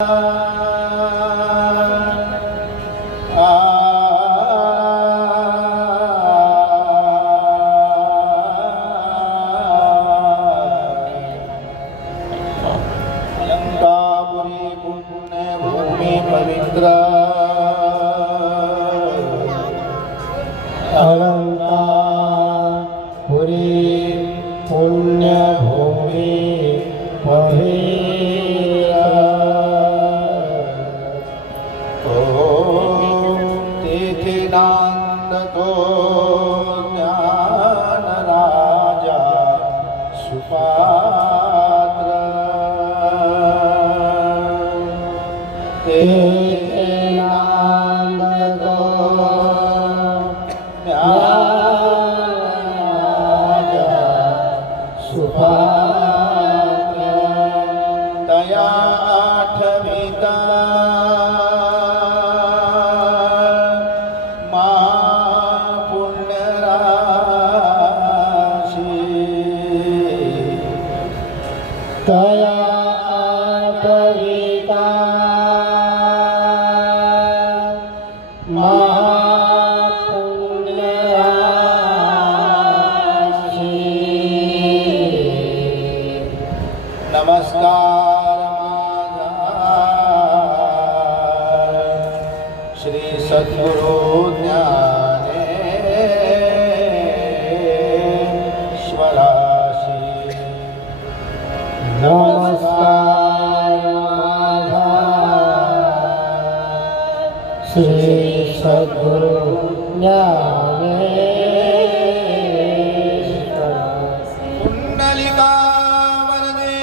लंकापुरी पुण्यभूमि पवित्र अलंकापुरी पुण्यभूमि पवित्र तिथि नांदतो ज्ञान राजा सुपात्र तिथि नांदतो ज्ञान राजा सुपात्र तया आठविता तया आठविता महापुण्यराशी। नमस्कार माझा श्री सद्गुरु ज्ञानेश्वराशी। नमस्कार माझा श्री सद्गुरु ज्ञानेश्वराशी। कुंडलिका वरदे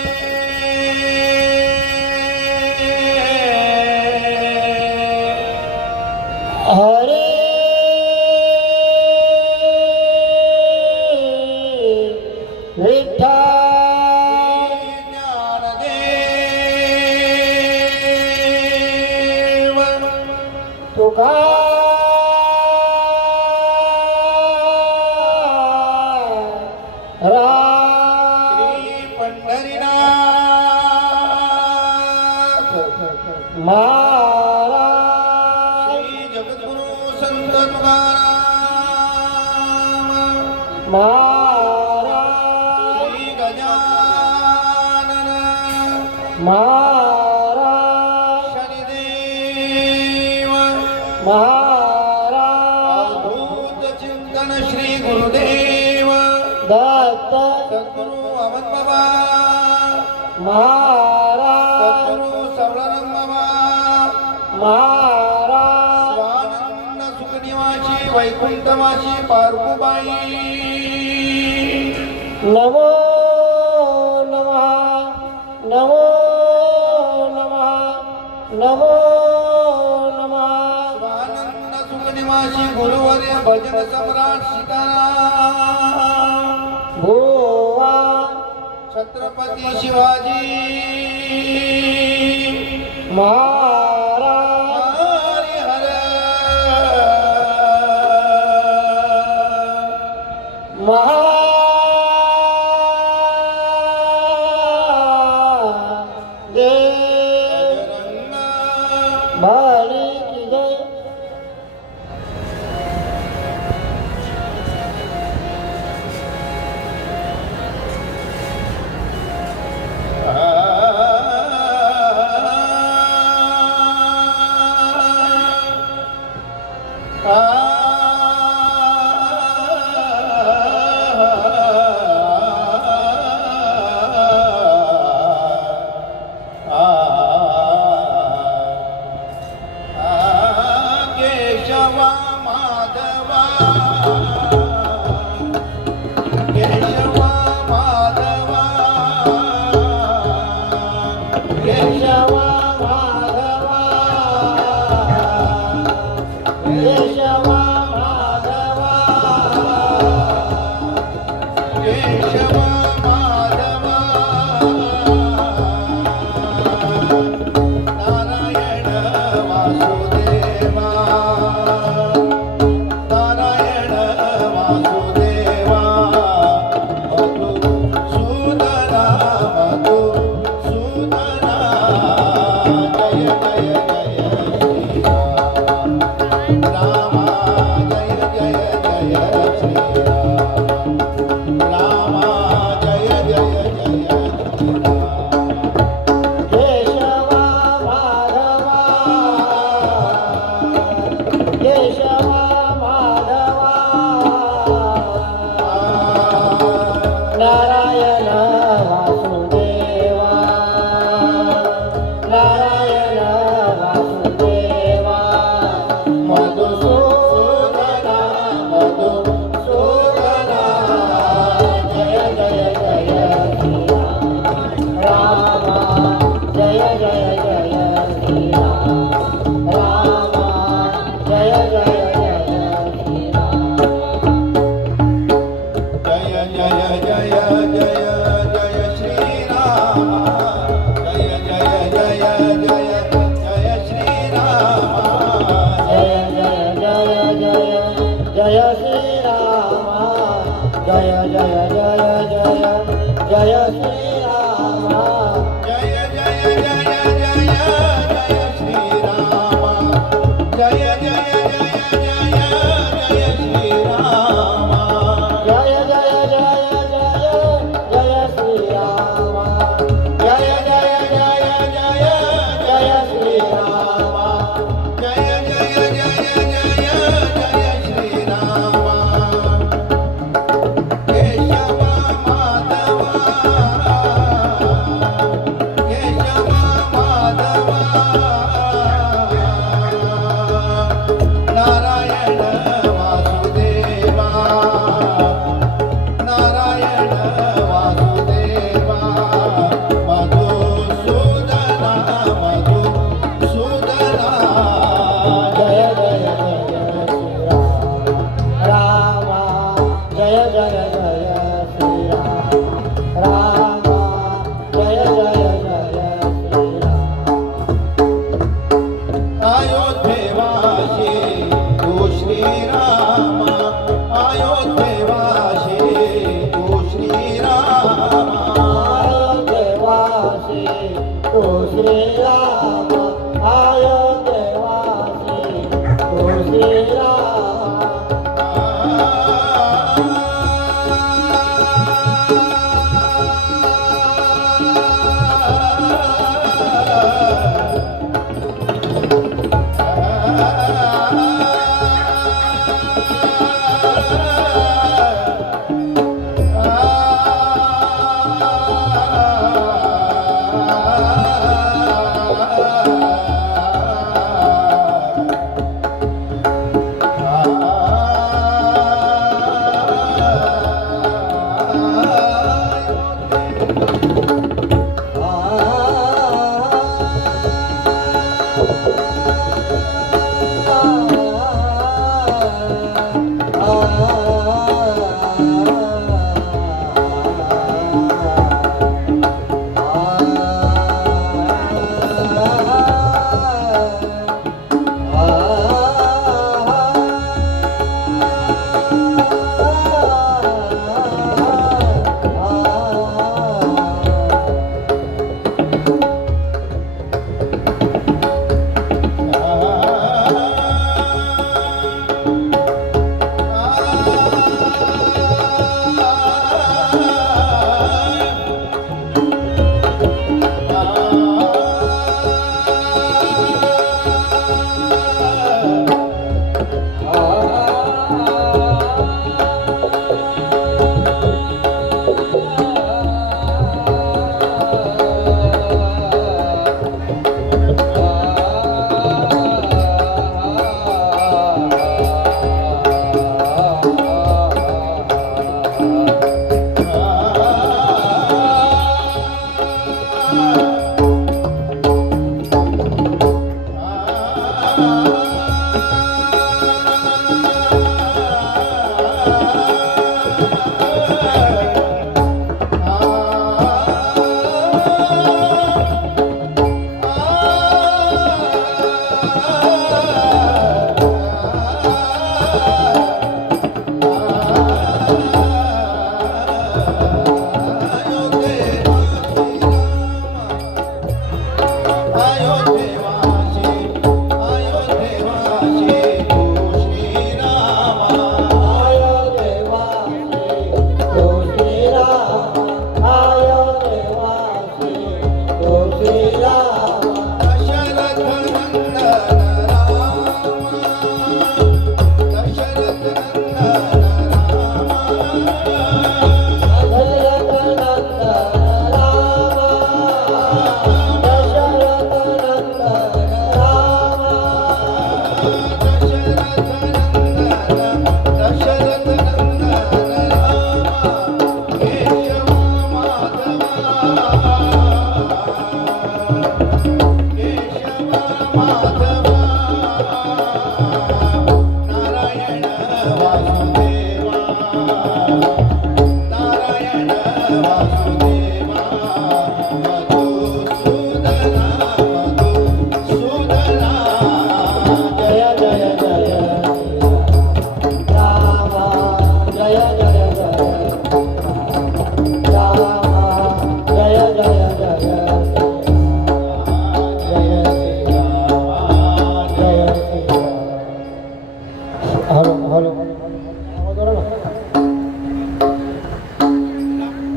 हरे विठ्ठल श्री पंढरीनाथ महाराज। श्री जगद्गुरु संत तुकाराम महाराज। श्री गजानन महाराज। शनिदेव महाराज। अद्भुत चिंतन श्री गुरुदेव दत्त सद्गुरु अमन बाबा महाराज। सद्गुरु सवळानंद बाबा महाराज। स्वानंद सुखनिवासी वैकुंठवासी पार्वतीबाई। नमो नमः नमो नमः नमो नमः। स्वानंद सुखनिवासी गुरुवर्य भजन सम्राट सीताराम भुवा छत्रपती शिवाजी महाराज। हरि हर महादेव बजरंग की जय।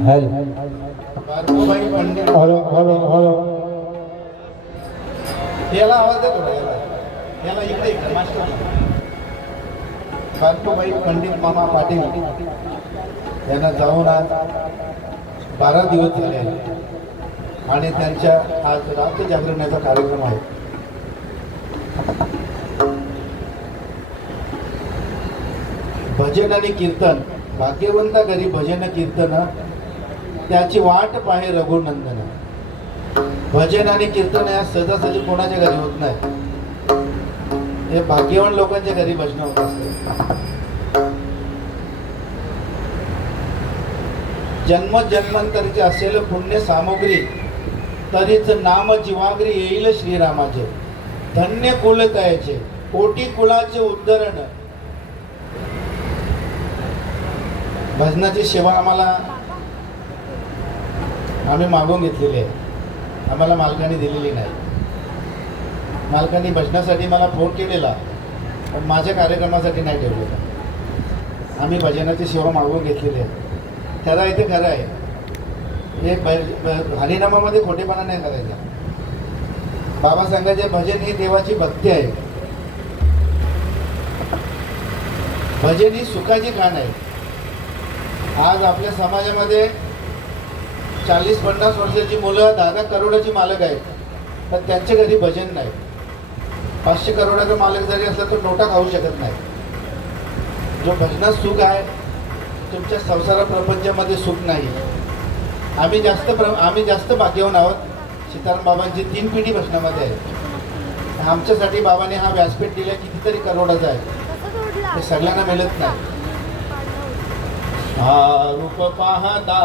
Hello Barkubai Pandit hello hello hello याला आवाज दे थोडा याला इकडे इकडे मास्टरला बारकुबाई पंडित मामा पाटील यांना जाऊन आज 12 दिवस झाले आणि त्यांच्या आज रात्र जागरणाचा कार्यक्रम आहे. भजन आणि कीर्तन भाग्यवंता घरी भजन कीर्तन त्याची वाट पाहे रघुनंदन. भजन आणि कीर्तन या सहजासहजी कोणाच्या घरी होत नाही. हे भाग्यवान लोकांच्या घरी भजन होत असते. जन्म जन्मांतरीचे असेल पुण्य सामग्री तरीच नाम जीवाग्री येईल श्रीरामाचे. धन्य कुल तयाचे कोटी कुलाचे उद्धरण. भजनाची सेवा आम्ही मागून घेतलेली आहे. आम्हाला मालकाने दिलेली नाही. मालकाने भजनासाठी मला फोन केलेला पण माझ्या कार्यक्रमासाठी नाही ठेवलेला. आम्ही भजनाची सेवा मागून घेतलेली आहे. खरं आहे ते खरं आहे. हे हरिनामामध्ये खोटेपणा नाही करायचा. बाबा सांगायचे भजन ही देवाची भक्ती आहे. भजन ही सुखाची खाण आहे. आज आपल्या समाजामध्ये 40-50 वर्षाची मुलं 10 करोडाची मालक आहेत तर त्यांच्या घरी भजन नाही. 500 करोडाचा मालक जरी असला तर नोटा खाऊ शकत नाही. जो भजनात सुख आहे तुमच्या संसार प्रपंचामध्ये सुख नाही. आम्ही जास्त भाग्यवान आहोत. सीताराम बाबांची 3 पिढी भजनामध्ये आहे. आमच्यासाठी बाबाने हा व्यासपीठ दिला कितीतरी करोडाचा आहे. ते सगळ्यांना मिळत नाही. हा रूप पाहता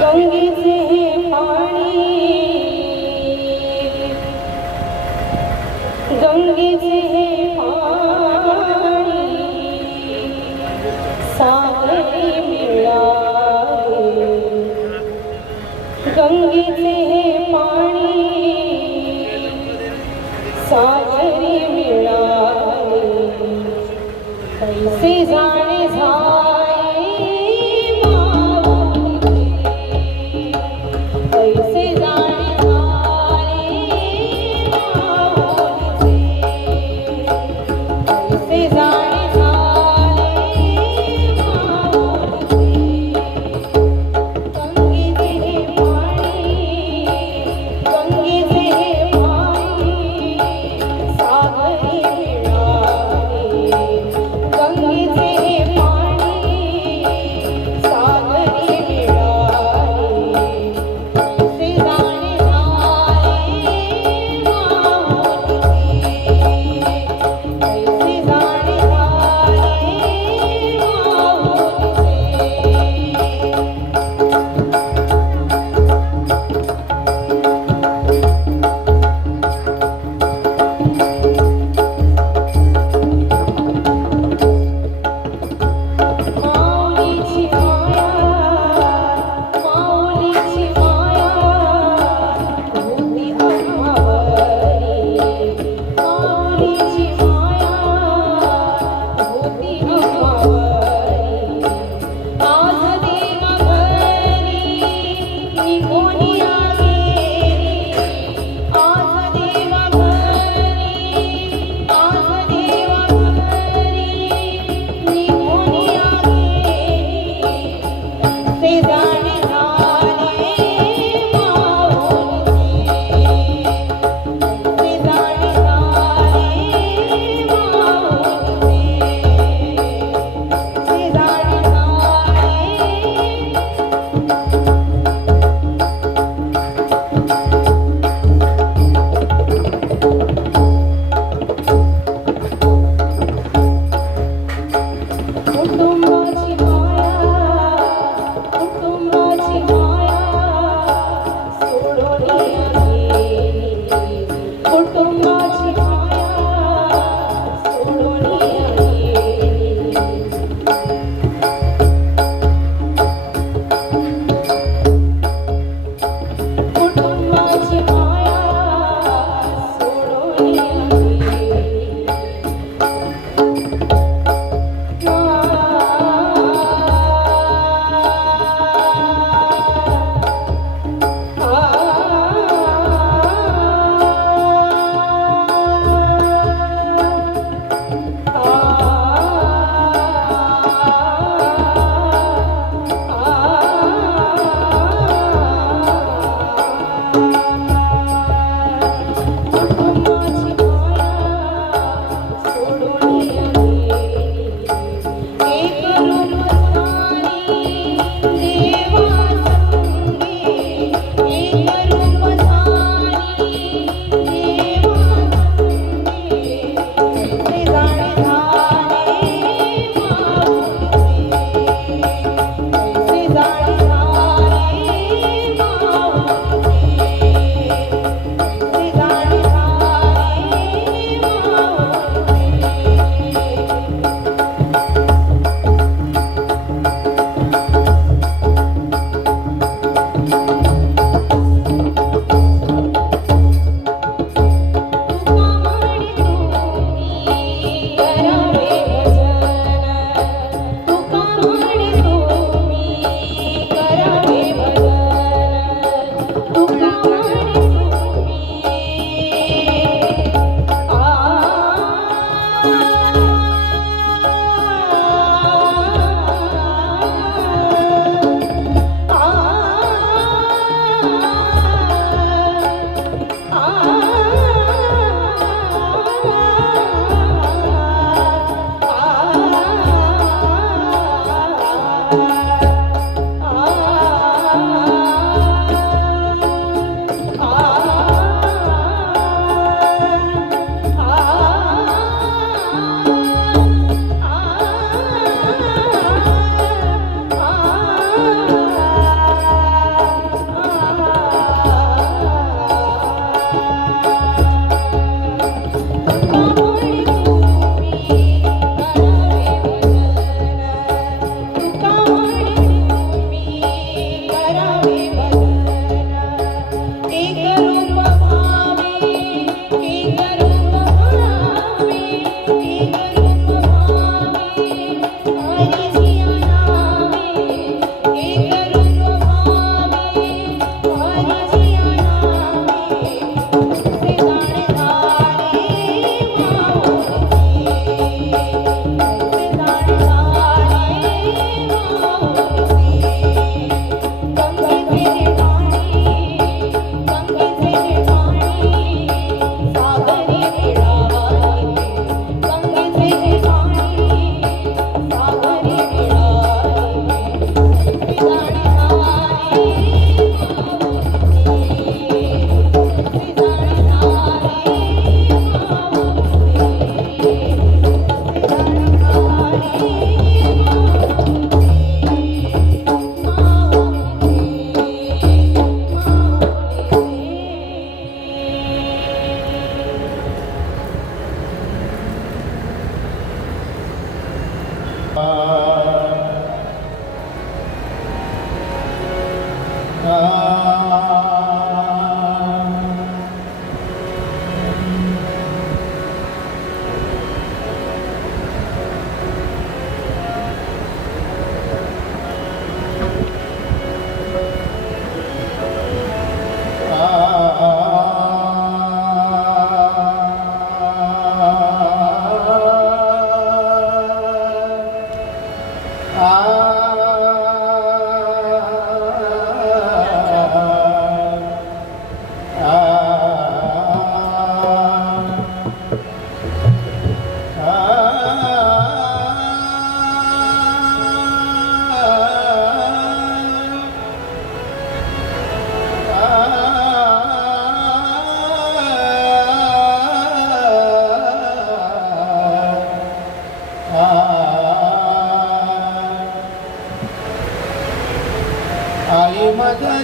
गंगेचे हे पाणी, गंगेचे हे पाणी सागरी मिळाले, गंगेचे हे पाणी सागरी मिळाले, कैसे जाणे झाले कैसे जाणे झाले माऊलीचे.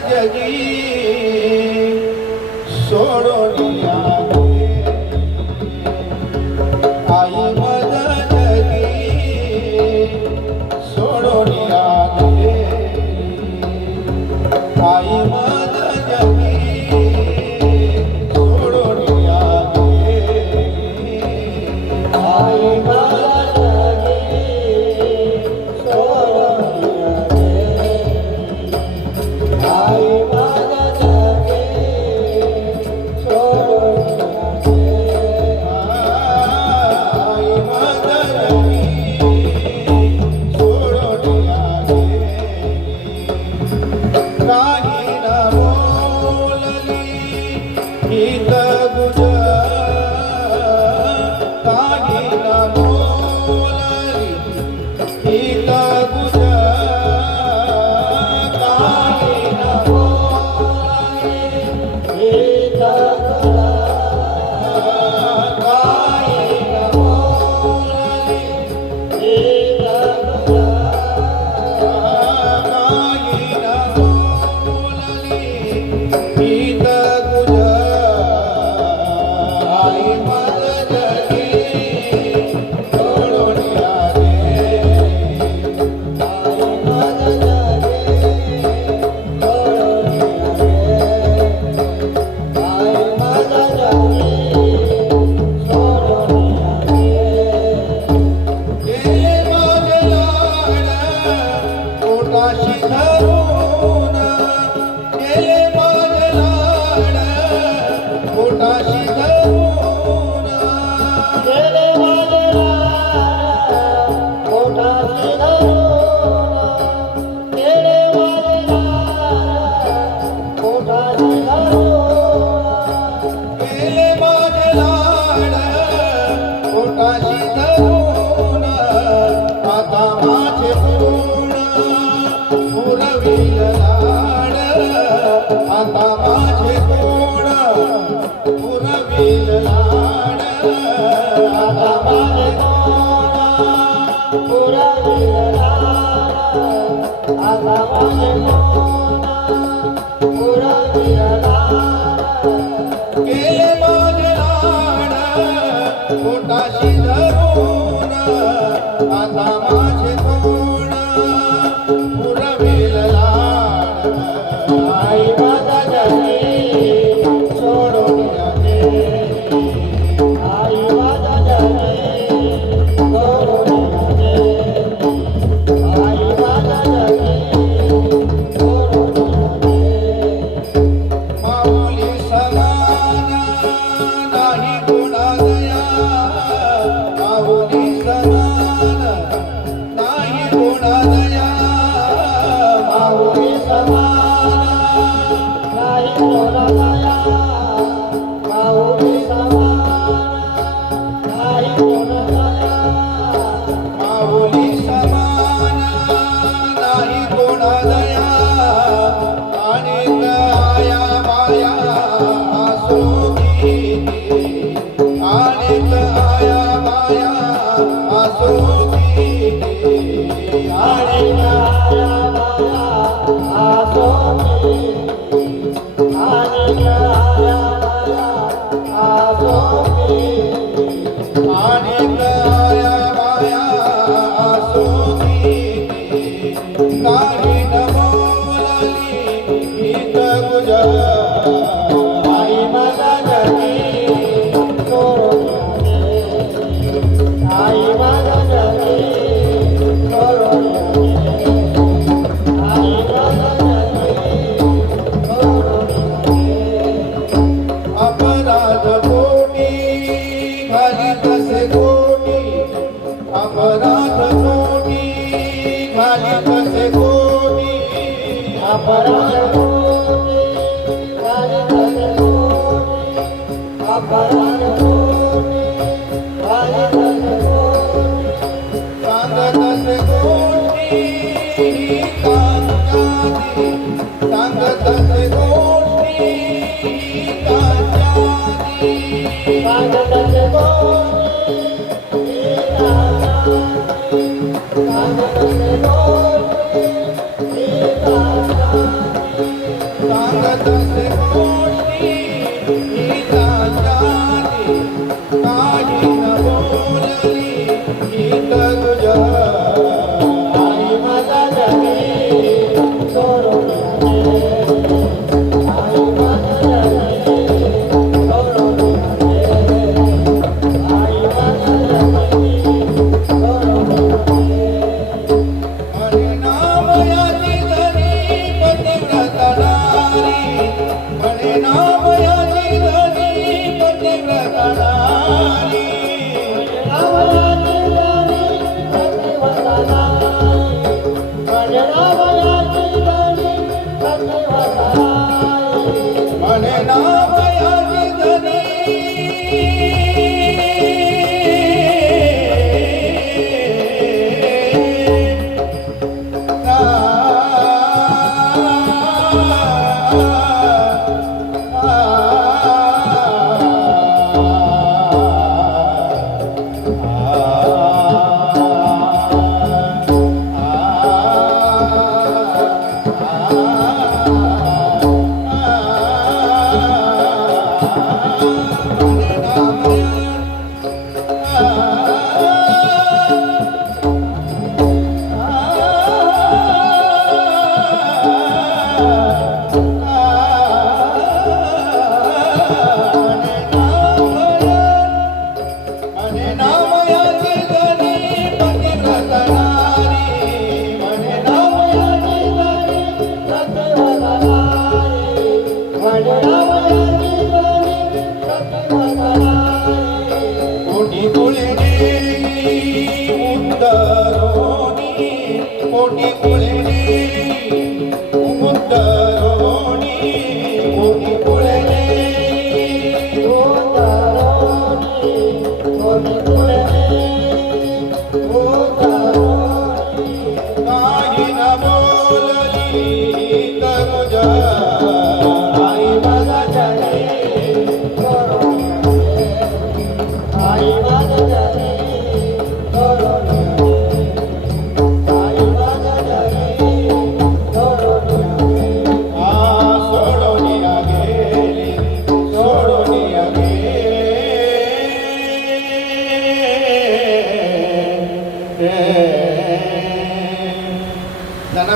जगी सोडून आले आई मज जगी सोडून आले आई मज जगी सोडून आले आई मज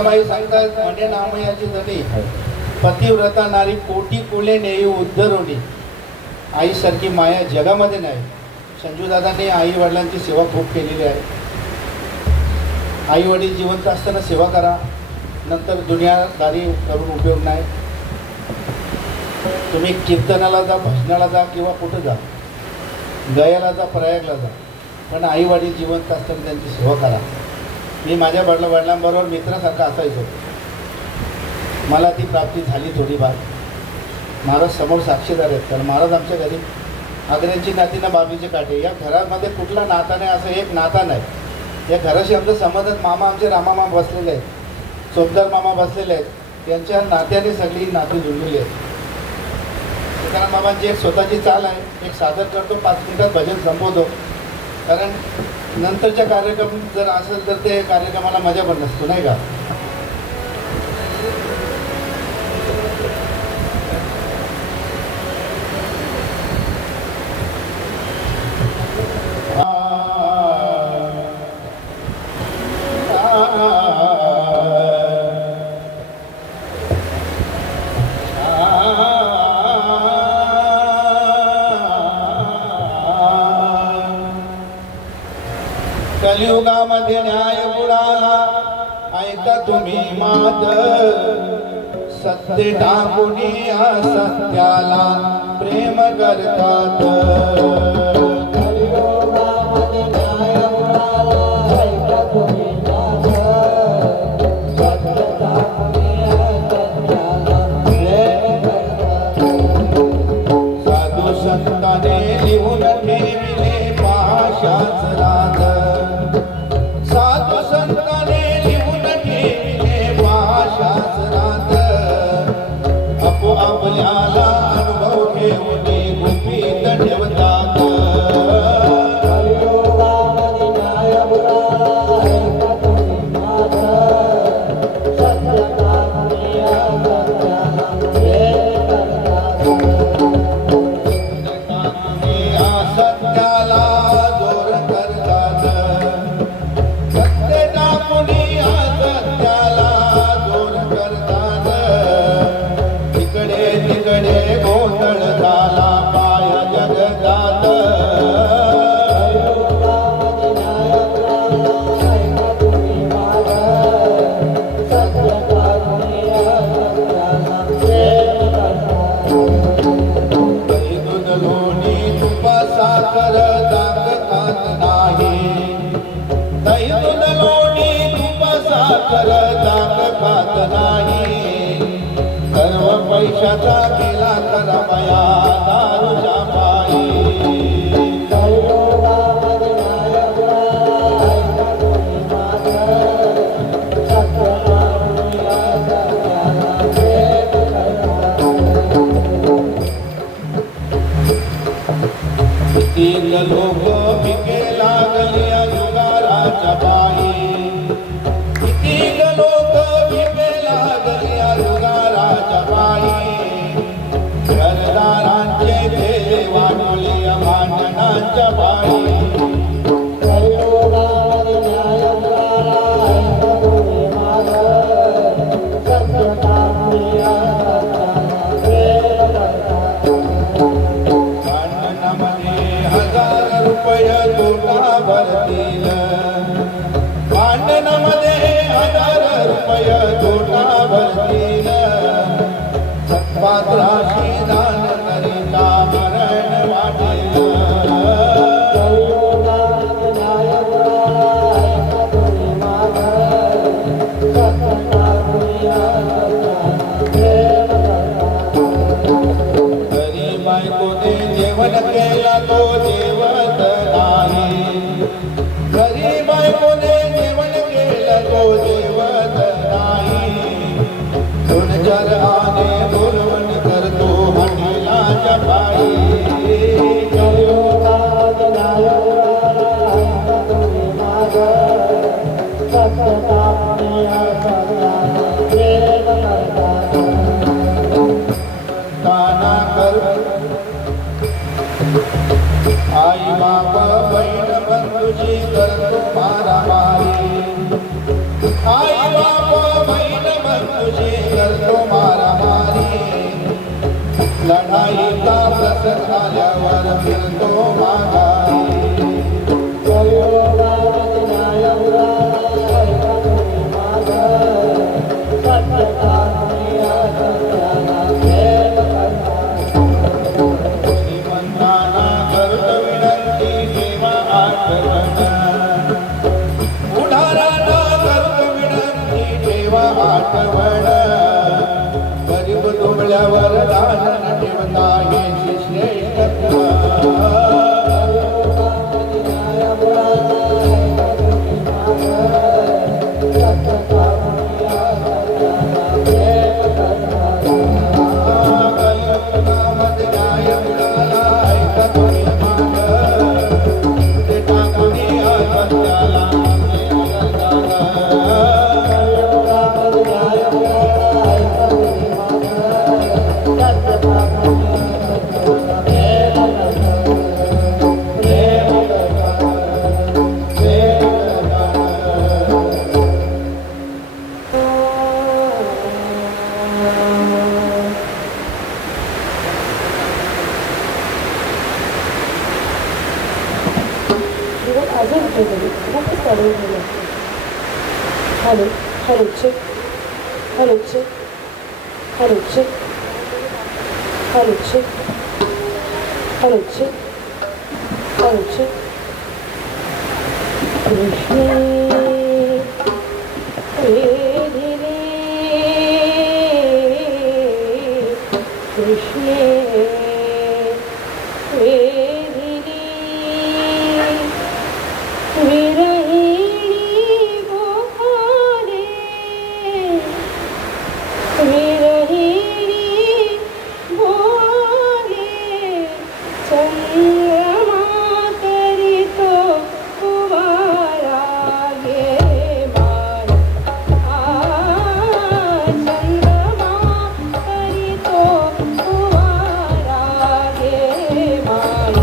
तुकाबाई सांगतात म्हणे नामयाची जणी पतिव्रता नारी कोटी कुले नेई उद्धरोणी. आईसारखी माया जगामध्ये नाही. संजूदादांनी आई वडिलांची सेवा खूप केलेली आहे. आई वडील जिवंत असताना सेवा करा, नंतर दुनियादारी करून उपयोग नाही. तुम्ही कीर्तनाला जा, भजनाला जा किंवा कुठं जा, गयाला जा, प्रयागला जा, पण आई वडील जिवंत असताना त्यांची सेवा करा. मी माझ्या वडिलांबरोबर मित्रासारखा असायचो. मला ती प्राप्ती झाली थोडीफार. महाराज समोर साक्षीदार आहेत. कारण महाराज आमच्या घरी आग्र्यांची नाती ना बाबीचे काठे. या घरामध्ये कुठला नाता नाही असं एक नाता नाही. या घराशी आमचं संबंधात मामा आमचे रामामामा बसलेले आहेत, चोपदार मामा बसलेले आहेत. त्यांच्या नात्याने सगळी नाती जुळलेली आहेत. तुकाराम बाबांची एक स्वतःची चाल आहे. एक सादर करतो, 5 मिनिटात भजन संपवतो. कारण नंतरच्या कार्यक्रम जर असेल तर ते कार्यक्रमाला मजा पण नसतो, नाही का? कलियुगामध्ये न्याय बुडाला, ऐका तुम्ही मात. सत्य टाकूनी असत्याला प्रेम करतात. कलियुगामध्ये न्याय बुडाला, ऐका तुम्ही मात. सत्य टाकूनी असत्याला प्रेम करतात. साधू संताने लिहून ठेविले पाशाच रात. साधू संताने लिहून ठेविले पाशाच रात. आपल्याला अनुभव घेऊन गुपित ठेवतात. कलियुगामध्ये न्याय बुडाला, ऐका तुम्ही मात. सत्य टाकूनी असत्याला प्रेम करतात. असत्याला जोर करतात. सत्य टाकूनी असत्याला जोर करतात. तिकडे तिकडे गोंधळ झाला पाय जगतात. कलियुगामध्ये न्याय बुडाला, ऐका तुम्ही मात. सत्य टाकूनी असत्याला प्रेम करतात. दूध लोणी तुपा साखर दाखवत नाही. दही दूध लोणी तुपा साखर दाखवत नाही. सर्व पैशाचा केला करमया दारूच्या पायी. कलियुगामध्ये न्याय बुडाला, ऐका तुम्ही मात. सत्य टाकूनी असत्याला प्रेम करतात. तीन लोक भिके लागली जुगाराच्या पायी. तीन लोक भिके लागली जुगाराच्या पायी. घरदारांचे केले वाटले भांडणाच्या पायी. कलियुगामध्ये न्याय बुडाला, ऐका तुम्ही मात. सत्य टाकूनी असत्याला प्रेम करतात. भांडणामध्ये 1000 रुपये तोटा भरतील. भांडणामध्ये 1000 रुपये तोटा भरतील. सत्पात्राशी दान करिता मरण वाटेल. कलियुगामध्ये न्याय बुडाला, ऐका तुम्ही मात. सत्य टाकूनी असत्याला प्रेम करतात. घरी बायकोने जेवण केला तो जेवत नाही. घरी बायकोने जेवण केलं तो जेवत नाही. 2-4 आणे बोलवण करतो हॉटेलाच्या पायी. कलियुगामध्ये न्याय बुडाला, ऐका तुम्ही मात. सत्य टाकूनी असत्याला प्रेम करतात. काना कर आई बाप बहीण बंधूची करतो मारामारी. आई बाप परत आल्यावर फिरतो माघारी श्रीमंतांना करतो विनंती ठेवा आठवण पुढाऱ्यांना करतो विनंती ठेवा आठवण गरीब दुबळ्यावर दान न ठेवता हेची श्रेष्ठत्व hello hello check hello check hello check hello check hello check hello check कृष्णे वेधिरे कृष्णे वेधिरे विरहिणी बोले विरहिणी बोले चंद्रमा करितो कुवारा गे बाळ चंद्रमा करितो कुवारा गे बाळ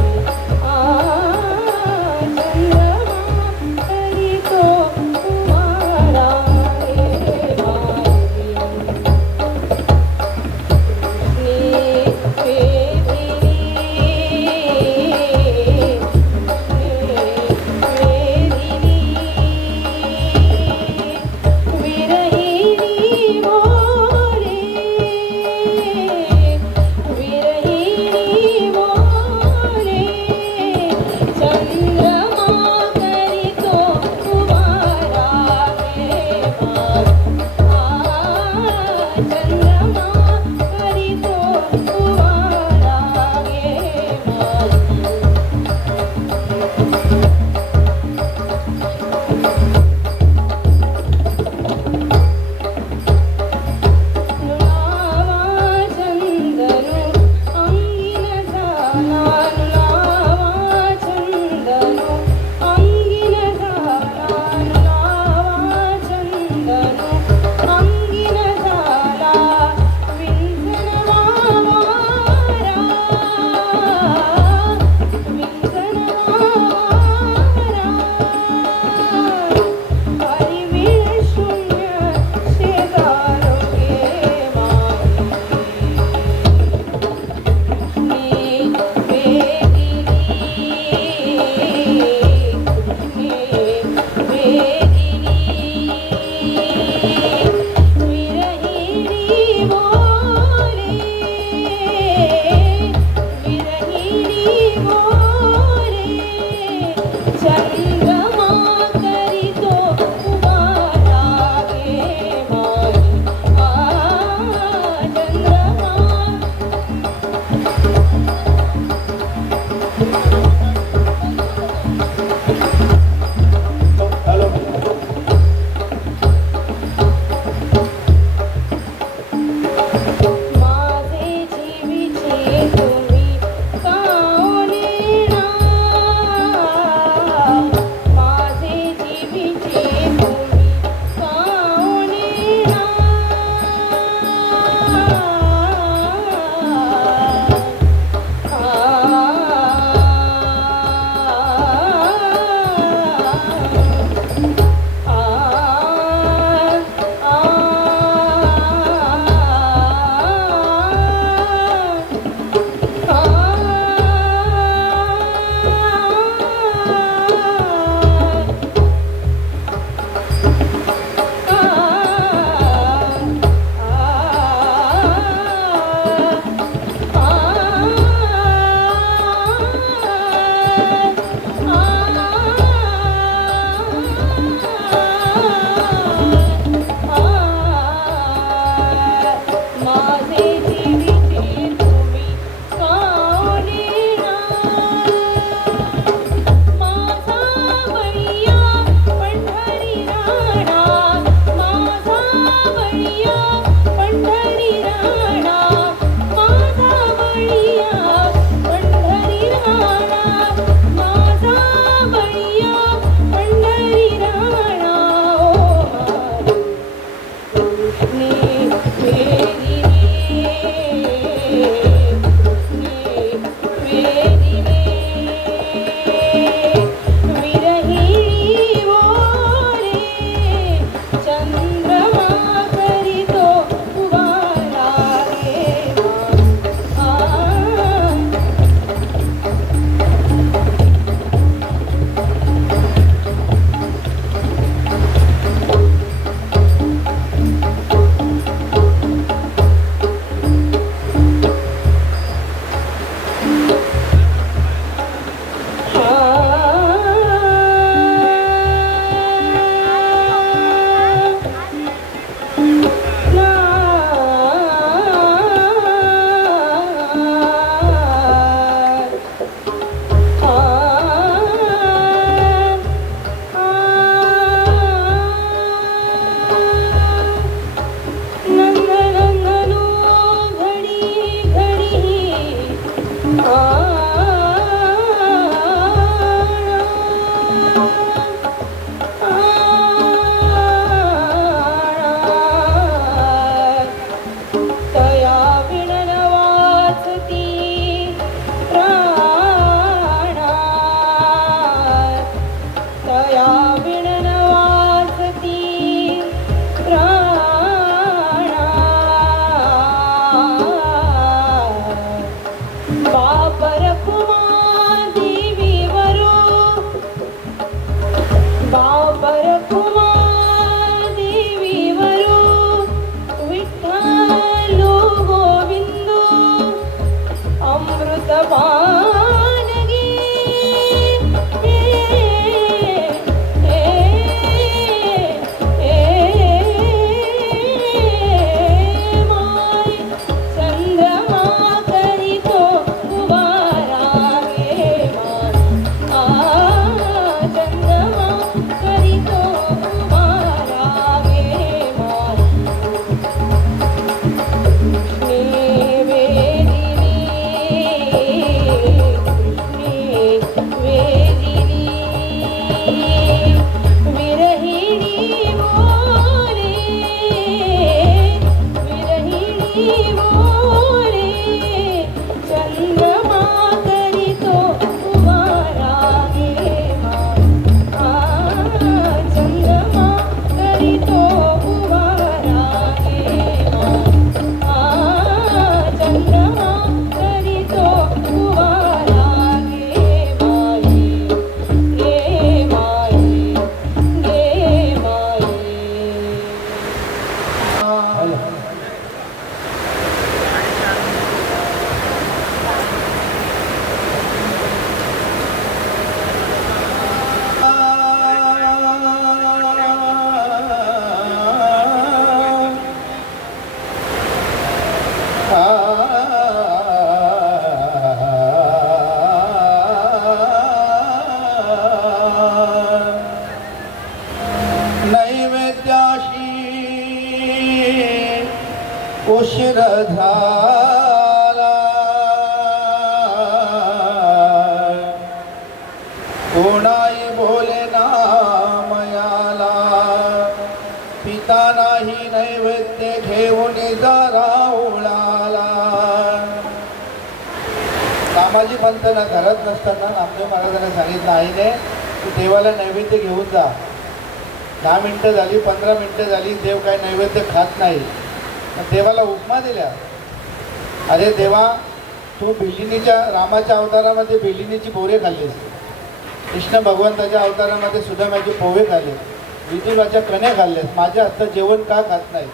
घेऊन जरा उडाला. कामाची पंथना घरात नसताना नामदेव महाराजांना सांगितलं आईने तू देवाला नैवेद्य घेऊन जा. 10 मिनटं झाली, 15 मिनटं झाली, देव काय नैवेद्य खात नाही. मग देवाला उपमा दिल्या, अरे देवा तू बिल्लिनीच्या रामाच्या अवतारामध्ये बिल्लिनीची पोरे खाल्लीस, कृष्ण भगवंताच्या अवतारामध्ये सुदाम्याचे पोहे खाल्ले, विदुराच्या कण्या खाल्ल्यास, माझ्या हातचं जेवण का खात नाही.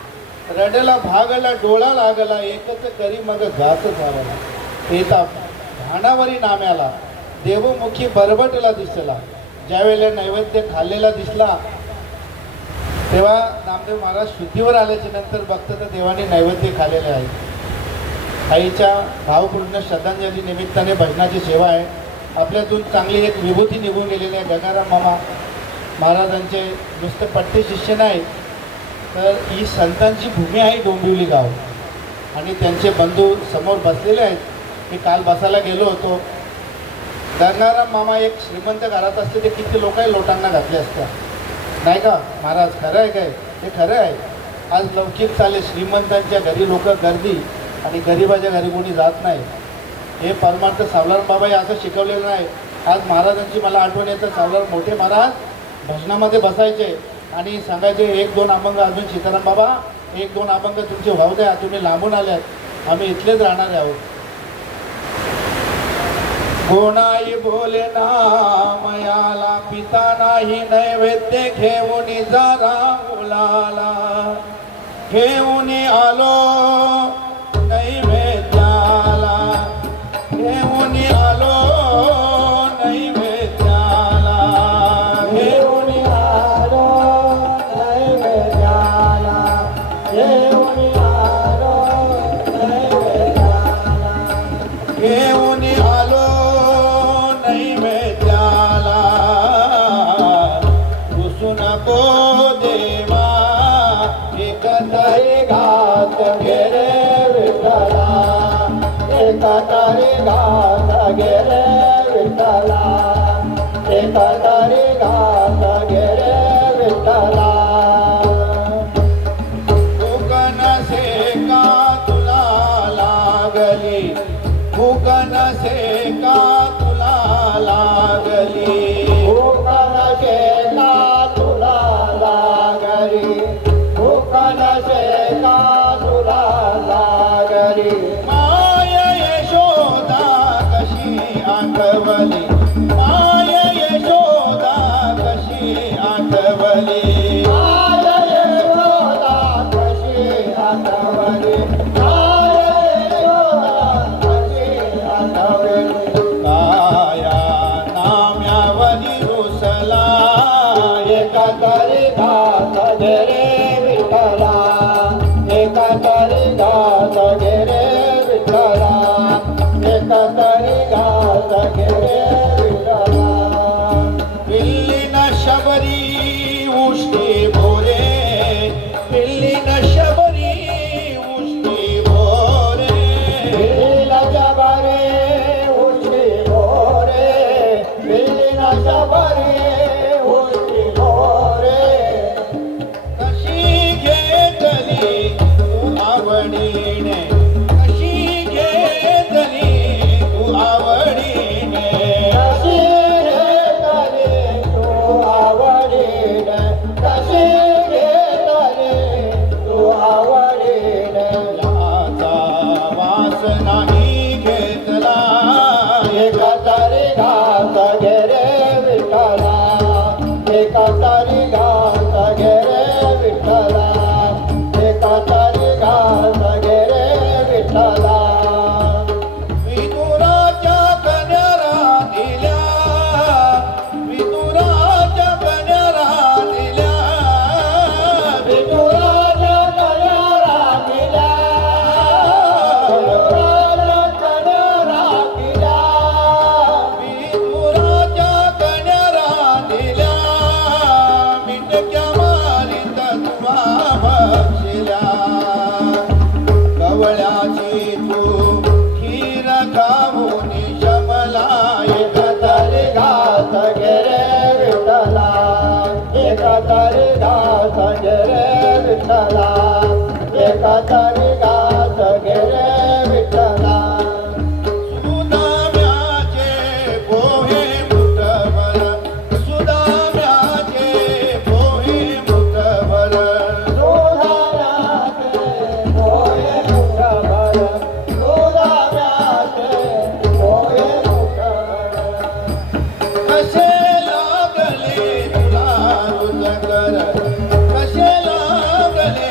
रडेला भागला डोळा लागला, एकच करी मग घास झाला. येता भाणावरी नाम्याला देवमुखी बरबटला दिसला. ज्यावेळेला नैवेद्य खाल्लेला दिसला तेव्हा नामदेव महाराज शुद्धीवर आल्याच्या नंतर बघतं तर देवाने नैवेद्य खाल्लेले आहे. आईच्या भावपूर्ण श्रद्धांजली निमित्ताने भजनाची सेवा आहे. आपल्यातून चांगली एक विभूती निघून गेलेली आहे. गंगाराम मामा महाराजांचे नुसतं पट्टे शिष्य नाही तर ही संतांची भूमी आहे डोंबिवली गाव. आणि त्यांचे बंधू समोर बसलेले आहेत. मी काल बसायला गेलो होतो. गंगाराम मामा एक श्रीमंत घरात असते ते किती लोकही लोटांना घातले असतात नाही का महाराज. खरं आहे काय? हे खरं आहे. आज लौकिक चाले श्रीमंतांच्या घरी लोक गर्दी आणि गरिबाच्या घरी कोणी जात नाही. हे परमार्थ सावलार बाबाही असं शिकवलेलं नाही. आज महाराजांची मला आठवण येतं. सावलार मोठे महाराज भजनामध्ये बसायचे आणि सांगायचे 1-2 अभंग अजून सीताराम बाबा 1-2 अभंग तुमचे भाऊ द्या, तुम्ही लांबून आल्यात, आम्ही इथलेच राहणार आहोत. कोणाई बोले नामयाला पिता नाही नैवेद्य घेऊन जरा उलाला. घेऊन आलो नैवेद्याला, घेऊन आलो नैवेद्याला, घेऊन आलो नैवेद्याला, घेऊन आलो नैवेद्याला, घेऊन आलो नैवेद्याला. रुसू नको देवा एकतरी घात गेरे विठ्ठला, एकतरी घात गेरे विठ्ठला, एकतरी घात गेरे विठ्ठला. भूक नसे का तुला लागली, भूक नसे का तुला लागली, भूक नसे का तुला लागली, भूक नसे का तुला लागली. माय यशोदा कशी आठवली, माय यशोदा कशी आठवली, माय यशोदा कशी आठवली, माय यशोदा कशी आठवली. काया नाम्यावरी रुसला, एकतरी घात गेरे विठ्ठला, एकतरी घात गेरे विठ्ठला, एकतरी घात गेरे विठ्ठला. पिल्लीन शबरी उष्टी भोरे, पिल्लीन शबरी उष्टी भोरे, पिल्लीन शबरी उष्टी भोरे, पिल्लीन शबरी उष्टी भोरे. कशी घेतली तू आवडीने, कशी घेतली तू आवडीने, कसे लागले तुला रुचकर कसे लागले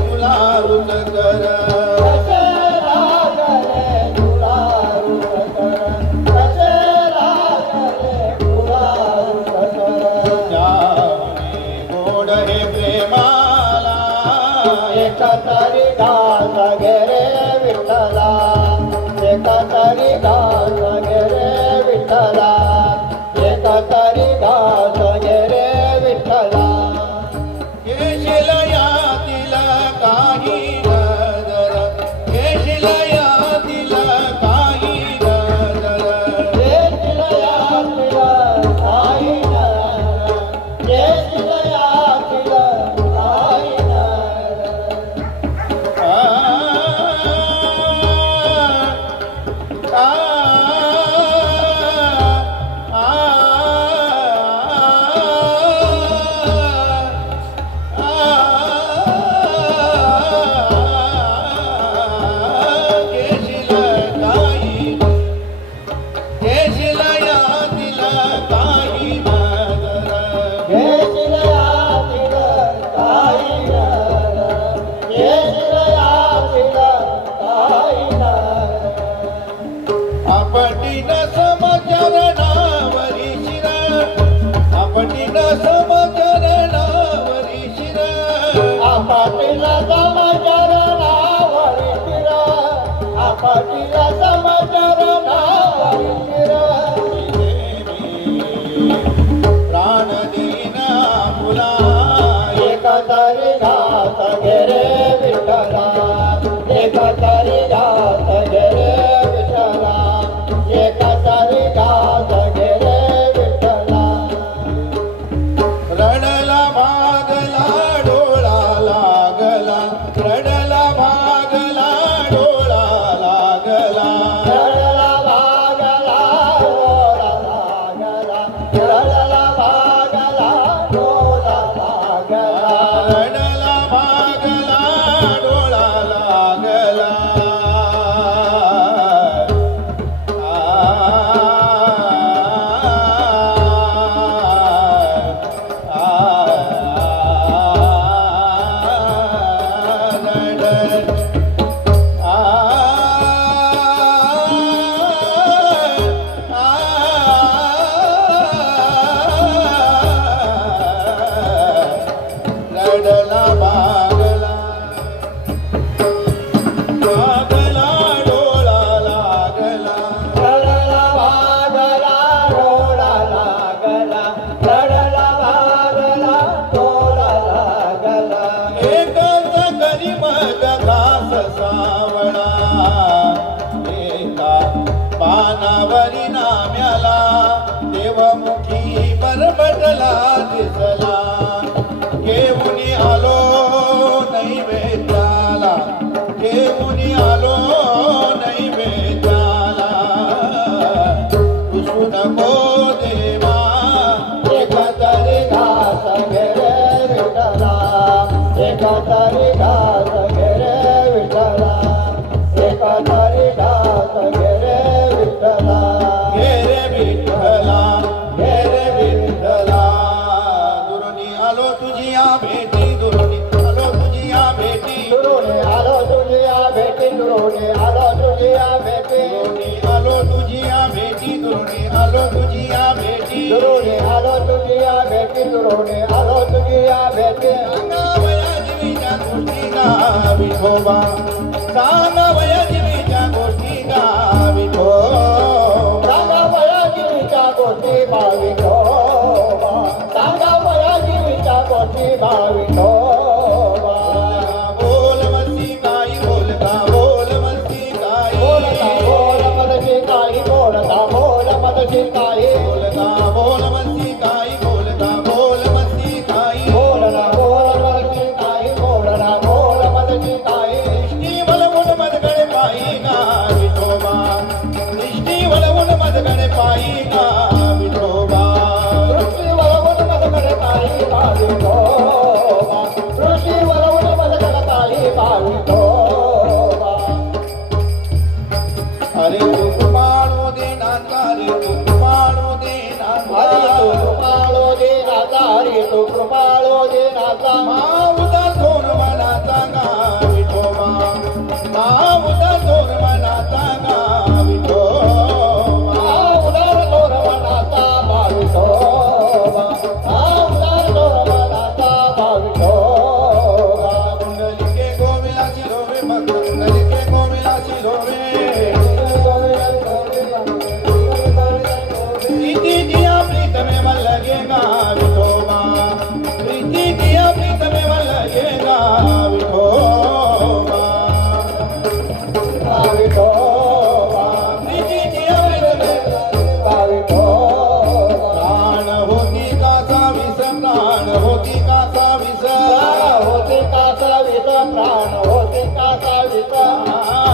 तुला रुचकर कसे लागले तुला रुचकर कसे लागले तुला रुचकर जाणे गोड हे प्रेमाला एकतरी घास घे रे विठ्ठला एकतरी घास घे रे विठ्ठला एकतरी घास घे रे विठ्ठला येशील यातील काही नजर येशील यातील काही नजर आपटी न समचरणावरी शिर आपटी न समचरणावरी शिर आपटीला समाचारणावरी शिर आपटीला समाचारणावरी शिर प्राण दीना फुला एकतरी घास घे रे विठ्ठला एकतरी घास घे रे विठ्ठला एकतरी घास घे रे विठ्ठला रडला भागला डोळा लागला रडला भागला डोळा लागला रडला भागला डोला लागला रडला भागला डोला लागला रडला भागला डोळा लागला रडला भागला भागला डोळा लागला रडला भागला डोला लागला रडला भागला डोला लागला एकच करी मग घास सावळा एका पानावरी नाम्याला देवमुखी बरबटला दिसला घेऊन आलो नैवेद्याला घेऊन आलो नैवेद्याला पुसू नको देवा एकतरी घास घे रे विठ्ठला एकतरी घास घे रे विठ्ठला एकतरी घास घे रे विठ्ठला घे रे विठ्ठला घे रे विठ्ठला दुरुनी आलो तुझी या भेटी दुरुनी आलो तुझी या भेटी दुरोने आलो तुझ्या भेटी दुरोने आलो तुझ्या भेटी दुरुनी आलो तुझी या भेटी दुरुनी आलो तुझी या भेटी दुरोने आलो तुझ्या भेटी दुरोने आलो तुझ्या भेटी सांगावया जीवीच्या गोष्टी गा विठोबा सांगावया जीवीच्या गोष्टी गा विठोबा सांगा वया जीवीच्या गोष्टी भाविको सांगा वया जीवीच्या गोष्टी भाविको बोल मस्ती काही बोल का बोल मस्ती काही बोलता बोल मदशी काही बोलता बोल मदशी काही बोलता बोल मस्ती काही बोलता बोल मस्ती काही बोलना बोल मदशी काही बोलना बोल मदशी काही निष्ठी वलवून मदगडे पायी ना विठोबा निष्ठी वलवून मदगडे पायी ना विठोबा दृष्टी वळवून मदकडे काही भाविको दृष्टी वळवून मदकडे काही भाविको अरे तू कृपाळू देनाचा रे कृपाळू देनाचा हरी तू कृपाळो दे नाता हरी तू कृपाळो दे नाता माऊदा थोर मनाचा गा विठोबा माऊदा थोर मनाचा गा विठोबा उदार दोर मनाचा भावितोबा उदार दोर मनाचा भावितोबा कुंडलिके गोविलाची लोवे भक्त कुंडलिके गोविलाची लोवे प्रीति दिया प्रीत में मन लगेगा विठोबा प्रीति दिया प्रीत में मन लगेगा विठोबा भावितोबा प्रीति दिया प्रीत में भावितोबा प्राण होती का साविस प्राण होती का साविस प्राण होते का सावित प्राण होते का सावित प्राण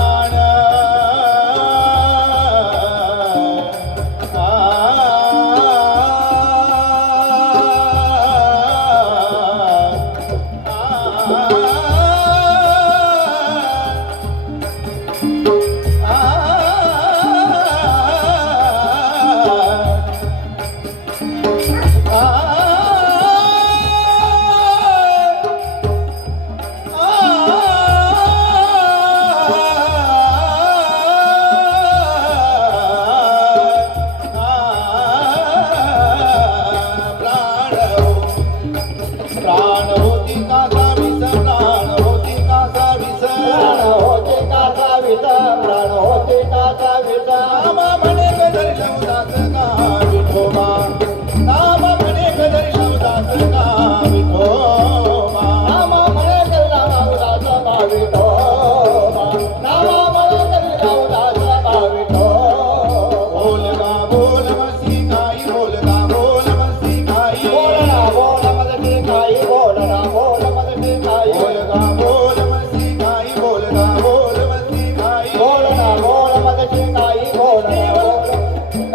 प्राण होती का साविस प्राण होती का साविस प्राण होते का सावित प्राण होते का सावित नामा म्हणे गदर लवदास का विठोबा नामा म्हणे गदर लवदास का विठोबा नामा मळे कल्ला उदास भावितोबा नामा मळे कल्ला उदास भावितोबा बोलगा बोल मसी गाई बोलगा बोल मसी गाई बोलना बोल मदती काही बोलना बोल मदती काही बोलगा बोल मसी गाई बोलगा बोल मसी गाई बोलना बोल मदती काही बोलना बोल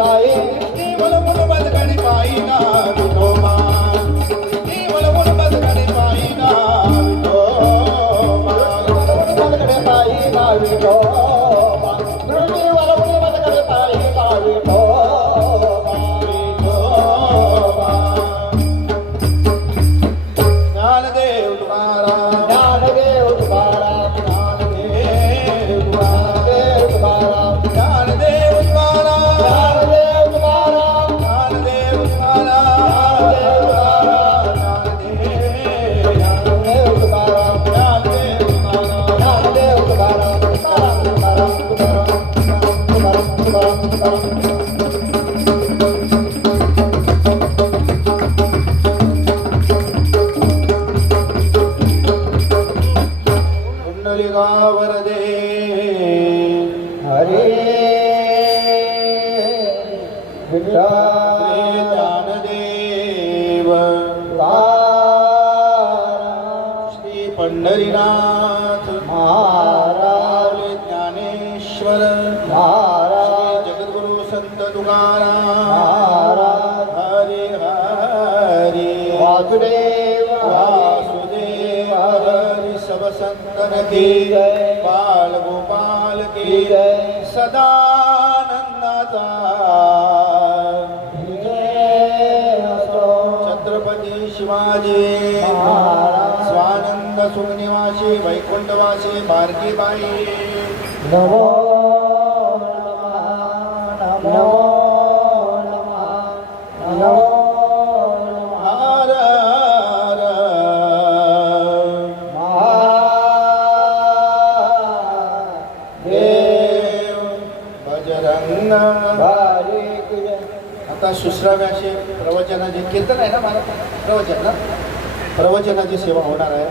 काही बोल बोल बद गडी पाई ना विठोबा बोल बोल बद गडी पाई ना विठोबा मदकडे पायी भावितोबा दृष्टी वरवणी मदकडे पायी भावितोबा ज्ञानदेव तुकाराम ज्ञानदेव तुकाराम ज्ञानदेव तुकाराम ज्ञानदेव तुकाराम ज्ञानदेव तुकाराम ज्ञानदेव तुकाराम ज्ञानदेव तुकाराम ज्ञानदेव तुकाराम ज्ञानदेव तुकाराम ज्ञानदेव तुकाराम तुकाराम तुकाराम तुकाराम तुकाराम पुंडलिकावर दे हरे श्री विठ्ठल ज्ञानदेव श्री पंढरीनाथ महाराज ज्ञानेश्वर महाराज जगद्गुरु संत तुकाराम महाराज हरे हरे वासुदेव वासुदेव हरि सब संतन की जय बाल गोपाल की जय सदानंदाचा जय असो छत्रपती शिवाजी महाराज स्वानंद सुखनिवासी वैकुंठवासी बारकी बाई नमो नमः नमो नमः नमो नमः हर हर महादेव बजरंग हरे कृष्ण आता सुश्राव्याचे प्रवचनाचे कीर्तन आहे ना मला प्रवचन ना प्रवचनाची सेवा होणार आहे.